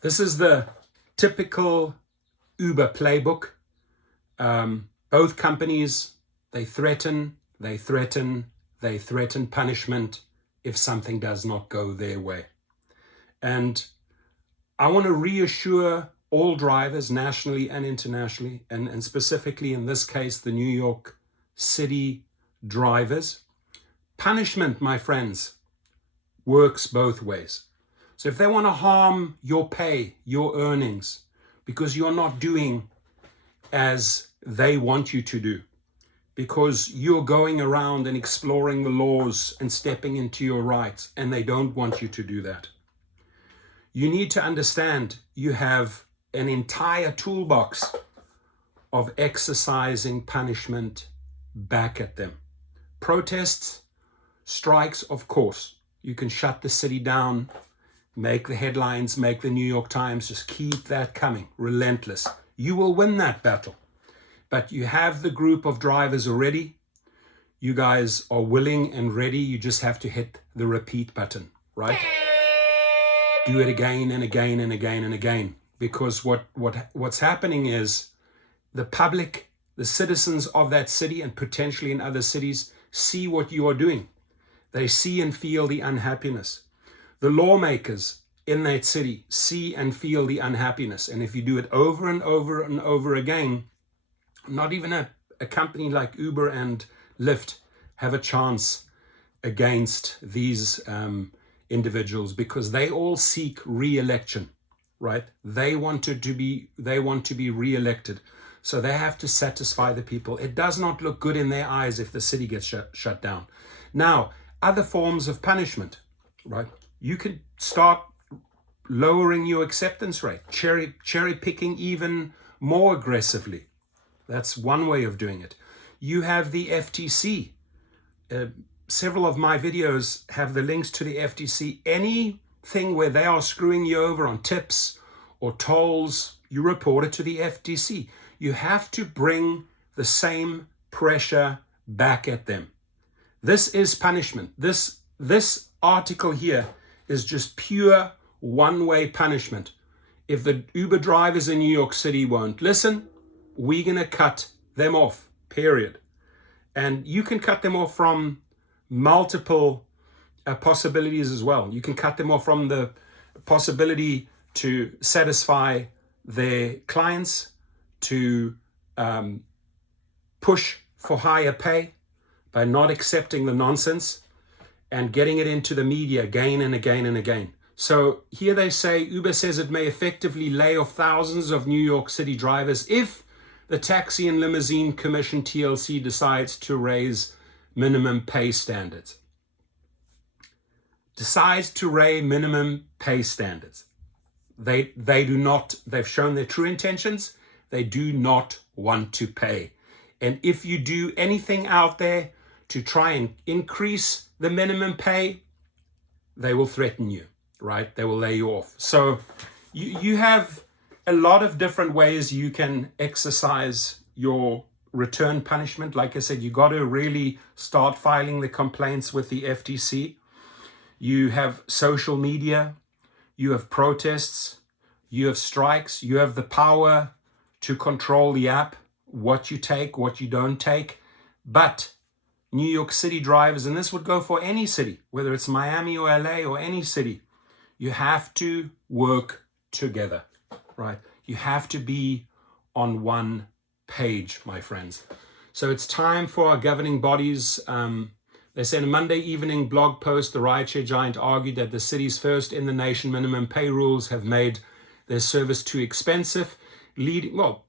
This is the typical Uber playbook. Both companies, they threaten punishment if something does not go their way. And I want to reassure all drivers nationally and internationally, and specifically in this case, the New York City drivers. Punishment, my friends, works both ways. So if they want to harm your pay, your earnings, because you're not doing as they want you to do, because you're going around and exploring the laws and stepping into your rights, and they don't want you to do that, you need to understand you have an entire toolbox of exercising punishment back at them. Protests, strikes, of course. You can shut the city down, make the headlines, make the New York Times, just keep that coming, relentless. You will win that battle. But you have the group of drivers already. You guys are willing and ready. You just have to hit the repeat button, right? Do it again and again and again and again. Because what's happening is the public, the citizens of that city and potentially in other cities see what you are doing. They see and feel the unhappiness. The lawmakers in that city see and feel the unhappiness. And if you do it over and over and over again, not even a company like Uber and LYFT have a chance against these individuals, because they all seek re-election, right? They want to be re-elected. So they have to satisfy the people. It does not look good in their eyes if the city gets shut down. Now, other forms of punishment, right? You could start lowering your acceptance rate, cherry picking even more aggressively. That's one way of doing it. You have the FTC. Several of my videos have the links to the FTC. Anything where they are screwing you over on tips or tolls, you report it to the FTC. You have to bring the same pressure back at them. This is punishment. This article here is just pure one-way punishment. If the Uber drivers in New York City won't listen, we're going to cut them off, period. And you can cut them off from multiple possibilities as well. You can cut them off from the possibility to satisfy their clients, to push for higher pay by not accepting the nonsense and getting it into the media again and again and again. So here they say, Uber says it may effectively lay off thousands of New York City drivers if the Taxi and Limousine Commission, TLC, decides to raise minimum pay standards. Decides to raise minimum pay standards. They do not, they've shown their true intentions. They do not want to pay. And if you do anything out there to try and increase the minimum pay, they will threaten you, right? They will lay you off. So you have a lot of different ways you can exercise your return punishment. Like I said, you got to really start filing the complaints with the FTC. You have social media, you have protests, you have strikes, you have the power to control the app, what you take, what you don't take. But New York City drivers, and this would go for any city, whether it's Miami or LA or any city, you have to work together, right? You have to be on one page, my friends. So it's time for our governing bodies. They said in a Monday evening blog post, the rideshare giant argued that the city's first in the nation minimum pay rules have made their service too expensive,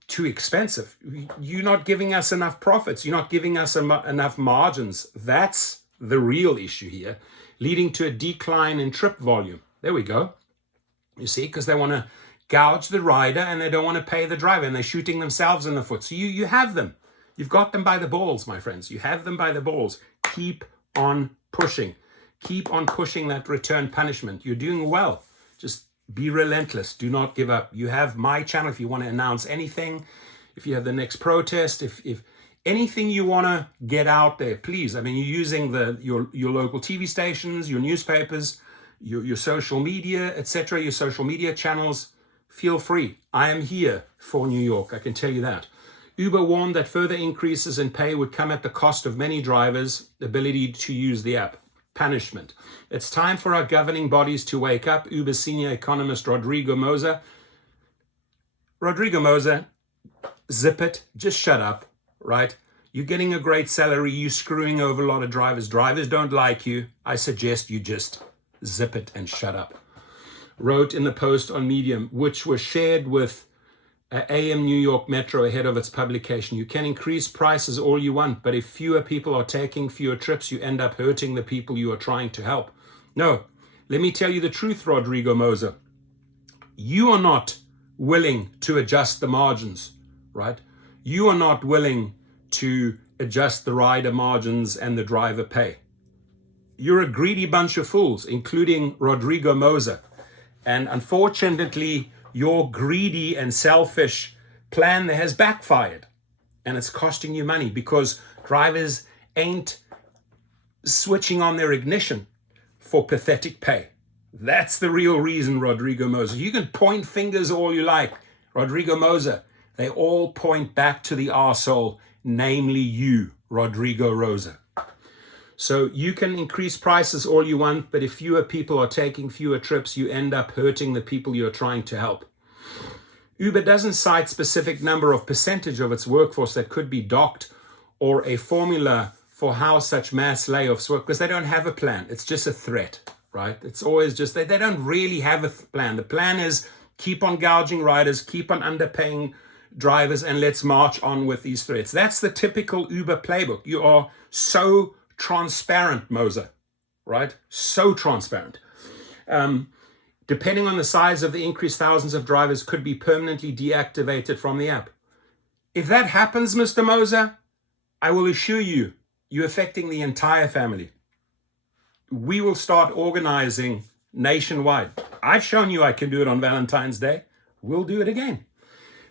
too expensive. You're not giving us enough profits. You're not giving us enough margins. That's the real issue here, leading to a decline in trip volume. There we go. You see, because they want to gouge the rider and they don't want to pay the driver, and they're shooting themselves in the foot. So you have them. You've got them by the balls, my friends. You have them by the balls. Keep on pushing. Keep on pushing that return punishment. You're doing well. Just be relentless. Do not give up. You have my channel if you want to announce anything. If you have the next protest, if anything you want to get out there, please. I mean, you're using your local TV stations, your newspapers, your social media, etc., your social media channels. feel free. I am here for New York, I can tell you that. Uber warned that further increases in pay would come at the cost of many drivers' ability to use the app. Punishment. It's time for our governing bodies to wake up. Uber senior economist Rodrigo Moza, zip it, just shut up, right? You're getting a great salary, you're screwing over a lot of drivers. Drivers don't like you. I suggest you just zip it and shut up. Wrote in the post on Medium, which was shared with AM New York Metro ahead of its publication. You can increase prices all you want, but if fewer people are taking fewer trips, you end up hurting the people you are trying to help. No, let me tell you the truth, Rodrigo Moza. You are not willing to adjust the margins, right? You are not willing to adjust the rider margins and the driver pay. You're a greedy bunch of fools, including Rodrigo Moza. And unfortunately, your greedy and selfish plan there has backfired. And it's costing you money because drivers ain't switching on their ignition for pathetic pay. That's the real reason, Rodrigo Moza. You can point fingers all you like, Rodrigo Moza. They all point back to the arsehole, namely you, Rodrigo Rosa. So you can increase prices all you want, but if fewer people are taking fewer trips, you end up hurting the people you're trying to help. Uber doesn't cite specific number of percentage of its workforce that could be docked or a formula for how such mass layoffs work because they don't have a plan. It's just a threat, right? It's always just, they don't really have a plan. The plan is keep on gouging riders, keep on underpaying drivers, and let's march on with these threats. That's the typical Uber playbook. You are so transparent, Moza, right? So transparent. Depending on the size of the increase, thousands of drivers could be permanently deactivated from the app. If that happens, Mr. Moza, I will assure you, you're affecting the entire family. We will start organizing nationwide. I've shown you I can do it on Valentine's Day. We'll do it again.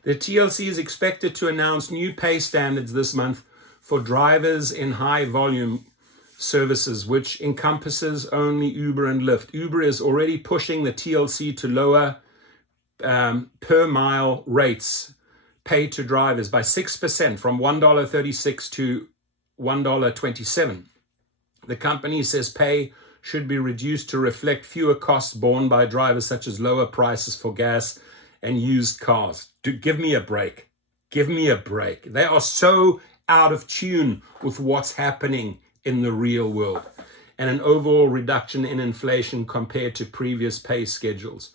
The TLC is expected to announce new pay standards this month for drivers in high volume services, which encompasses only Uber and Lyft. Uber is already pushing the TLC to lower per mile rates paid to drivers by 6% from $1.36 to $1.27. The company says pay should be reduced to reflect fewer costs borne by drivers, such as lower prices for gas and used cars. Give me a break. Give me a break. They are so out of tune with what's happening in the real world, and an overall reduction in inflation compared to previous pay schedules.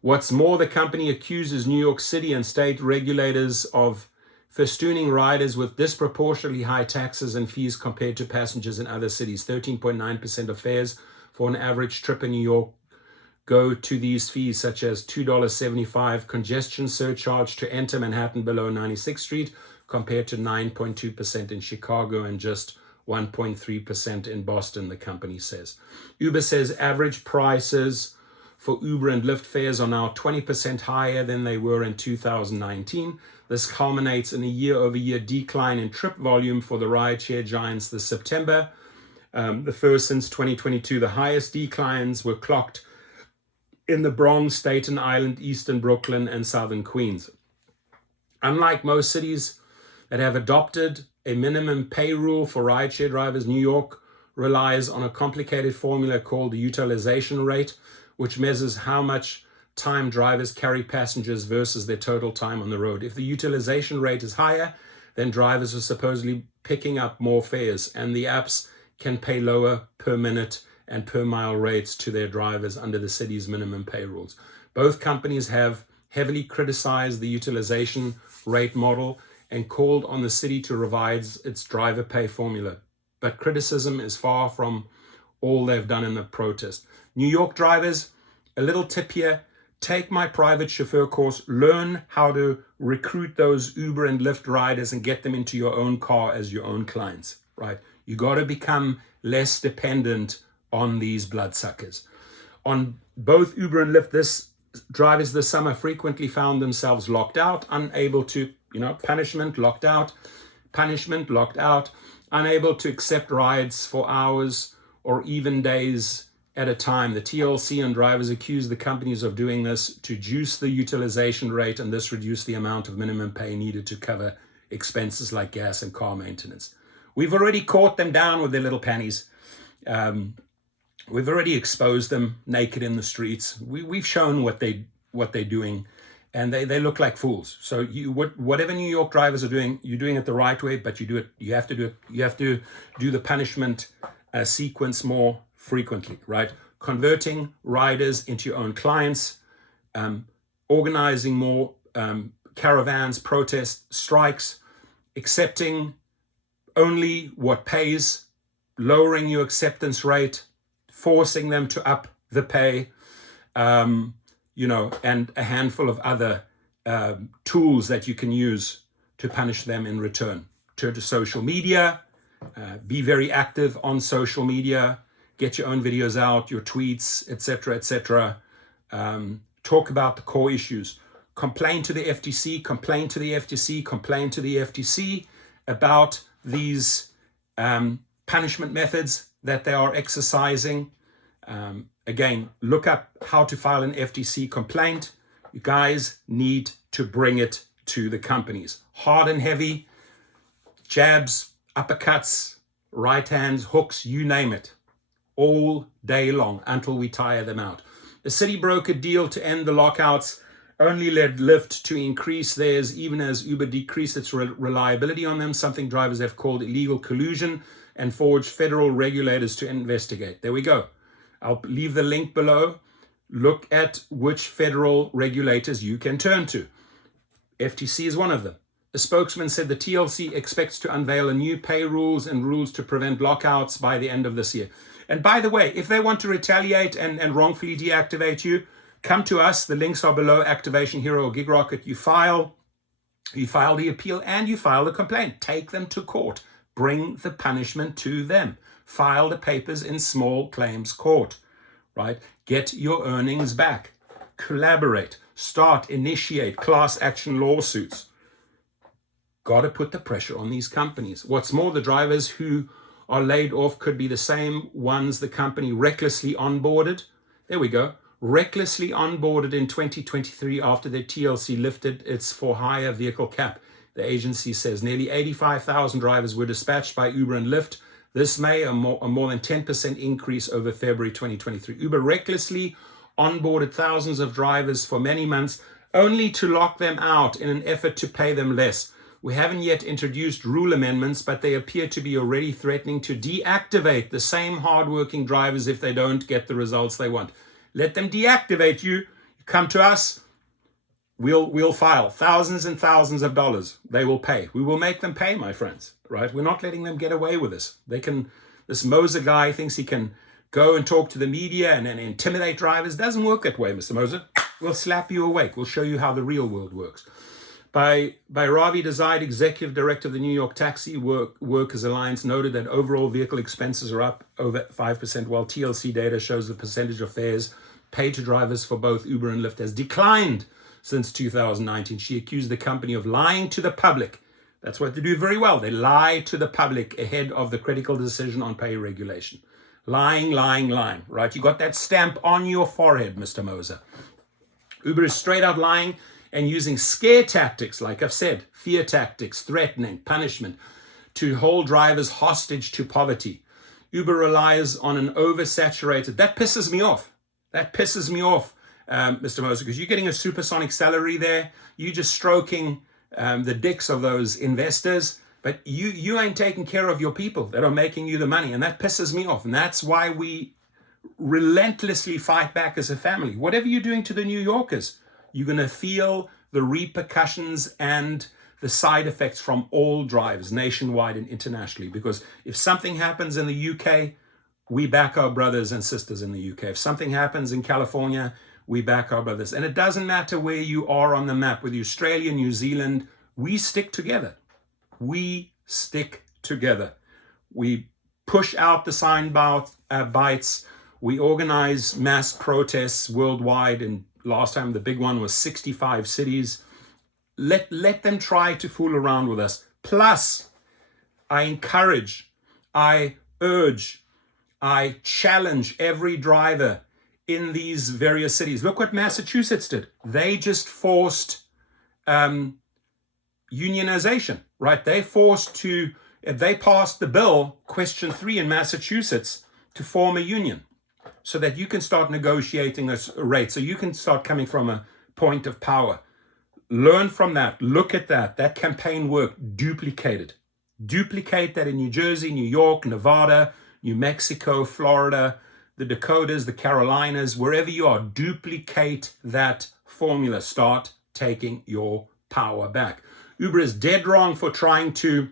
What's more, the company accuses New York City and state regulators of festooning riders with disproportionately high taxes and fees compared to passengers in other cities. 13.9% of fares for an average trip in New York go to these fees, such as $2.75 congestion surcharge to enter Manhattan below 96th Street, compared to 9.2% in Chicago and just 1.3% in Boston, the company says. Uber says average prices for Uber and Lyft fares are now 20% higher than they were in 2019. This culminates in a year-over-year decline in trip volume for the rideshare giants this September. The first since 2022. The highest declines were clocked in the Bronx, Staten Island, Eastern Brooklyn, and Southern Queens. Unlike most cities that have adopted a minimum pay rule for rideshare drivers, New York relies on a complicated formula called the utilization rate, which measures how much time drivers carry passengers versus their total time on the road. If the utilization rate is higher, then drivers are supposedly picking up more fares, and the apps can pay lower per minute and per mile rates to their drivers under the city's minimum pay rules. Both companies have heavily criticized the utilization rate model and called on the city to revise its driver pay formula. But criticism is far from all they've done in the protest. New York drivers, a little tip here, take my private chauffeur course, learn how to recruit those Uber and Lyft riders and get them into your own car as your own clients, right? You got to become less dependent on these bloodsuckers. On both Uber and Lyft, drivers this summer frequently found themselves locked out, unable to, punishment, locked out, unable to accept rides for hours or even days at a time. The TLC and drivers accuse the companies of doing this to juice the utilization rate, and this reduce the amount of minimum pay needed to cover expenses like gas and car maintenance. We've already caught them down with their little panties. We've already exposed them naked in the streets. We've shown what they're doing, and they look like fools. So whatever New York drivers are doing, you're doing it the right way, but you have to do the punishment sequence more frequently, right? Converting riders into your own clients, organizing more caravans, protests, strikes, accepting only what pays, lowering your acceptance rate, forcing them to up the pay, and a handful of other tools that you can use to punish them in return. Turn to social media, be very active on social media, get your own videos out, your tweets, etc., etc. Talk about the core issues. Complain to the FTC, complain to the FTC, complain to the FTC about these punishment methods that they are exercising. Again, look up how to file an FTC complaint. You guys need to bring it to the companies. Hard and heavy, jabs, uppercuts, right hands, hooks, you name it, all day long until we tire them out. The city brokered deal to end the lockouts only led LYFT to increase theirs, even as Uber decreased its reliability on them, something drivers have called illegal collusion, and forged federal regulators to investigate. There we go. I'll leave the link below. Look at which federal regulators you can turn to. FTC is one of them. A spokesman said the TLC expects to unveil a new pay rules and rules to prevent lockouts by the end of this year. And by the way, if they want to retaliate and wrongfully deactivate you, come to us. The links are below. Activation Hero or Gig Rocket. You file the appeal and you file the complaint. Take them to court. Bring the punishment to them. File the papers in small claims court, right? Get your earnings back. Collaborate. Initiate class action lawsuits. Got to put the pressure on these companies. What's more, the drivers who are laid off could be the same ones the company recklessly onboarded. There we go. Recklessly onboarded in 2023 after their TLC lifted its for-hire vehicle cap. The agency says nearly 85,000 drivers were dispatched by Uber and LYFT this May, a more than 10% increase over February 2023. Uber recklessly onboarded thousands of drivers for many months only to lock them out in an effort to pay them less. We haven't yet introduced rule amendments, but they appear to be already threatening to deactivate the same hardworking drivers if they don't get the results they want. Let them deactivate you. Come to us. We'll file thousands and thousands of dollars. They will pay. We will make them pay, my friends. Right? We're not letting them get away with this. This Moser guy thinks he can go and talk to the media and intimidate drivers. Doesn't work that way, Mr. Moser. We'll slap you awake. We'll show you how the real world works. By Ravi Desai, executive director of the New York Taxi Workers Alliance, noted that overall vehicle expenses are up over 5%, while TLC data shows the percentage of fares paid to drivers for both Uber and Lyft has declined since 2019. She accused the company of lying to the public. That's what they do very well. They lie to the public ahead of the critical decision on pay regulation. Lying, right? You got that stamp on your forehead, Mr. Moser. Uber is straight out lying and using scare tactics, like I've said, fear tactics, threatening, punishment, to hold drivers hostage to poverty. Uber relies on an oversaturated, that pisses me off. Mr. Moser, because you're getting a supersonic salary there. You're just stroking the dicks of those investors, but you ain't taking care of your people that are making you the money, and that pisses me off. And that's why we relentlessly fight back as a family. Whatever you're doing to the New Yorkers, you're going to feel the repercussions and the side effects from all drivers nationwide and internationally. Because if something happens in the UK, we back our brothers and sisters in the UK. If something happens in California, we back our brothers. And it doesn't matter where you are on the map, with Australia, New Zealand, we stick together. We stick together. We push out the sign bites. We organize mass protests worldwide. And last time, the big one was 65 cities. Let them try to fool around with us. Plus, I encourage, I urge, I challenge every driver in these various cities. Look what Massachusetts did. They just forced unionization, right? They passed the bill, question 3 in Massachusetts, to form a union so that you can start negotiating a rate, so you can start coming from a point of power. Learn from that. Look at that. That campaign worked. Duplicate it. Duplicate that in New Jersey, New York, Nevada, New Mexico, Florida, the Dakotas, the Carolinas, wherever you are. Duplicate that formula. Start taking your power back. Uber is dead wrong for trying to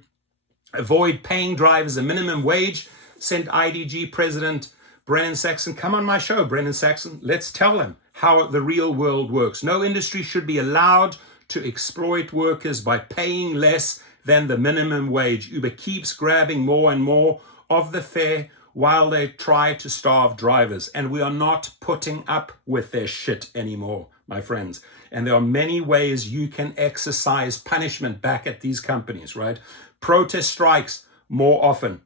avoid paying drivers a minimum wage. Sent IDG President Brennan Saxon, come on my show, Brennan Saxon. Let's tell them how the real world works. No industry should be allowed to exploit workers by paying less than the minimum wage. Uber keeps grabbing more and more of the fare while they try to starve drivers. And we are not putting up with their shit anymore, my friends. And there are many ways you can exercise punishment back at these companies, right? Protest strikes more often.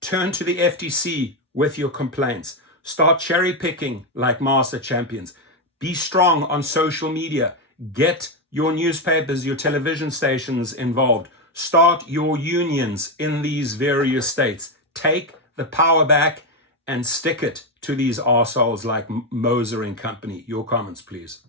Turn to the FTC with your complaints. Start cherry picking like master champions. Be strong on social media. Get your newspapers, your television stations involved. Start your unions in these various states. Take the power back and stick it to these arseholes like Moser and company. Your comments, please.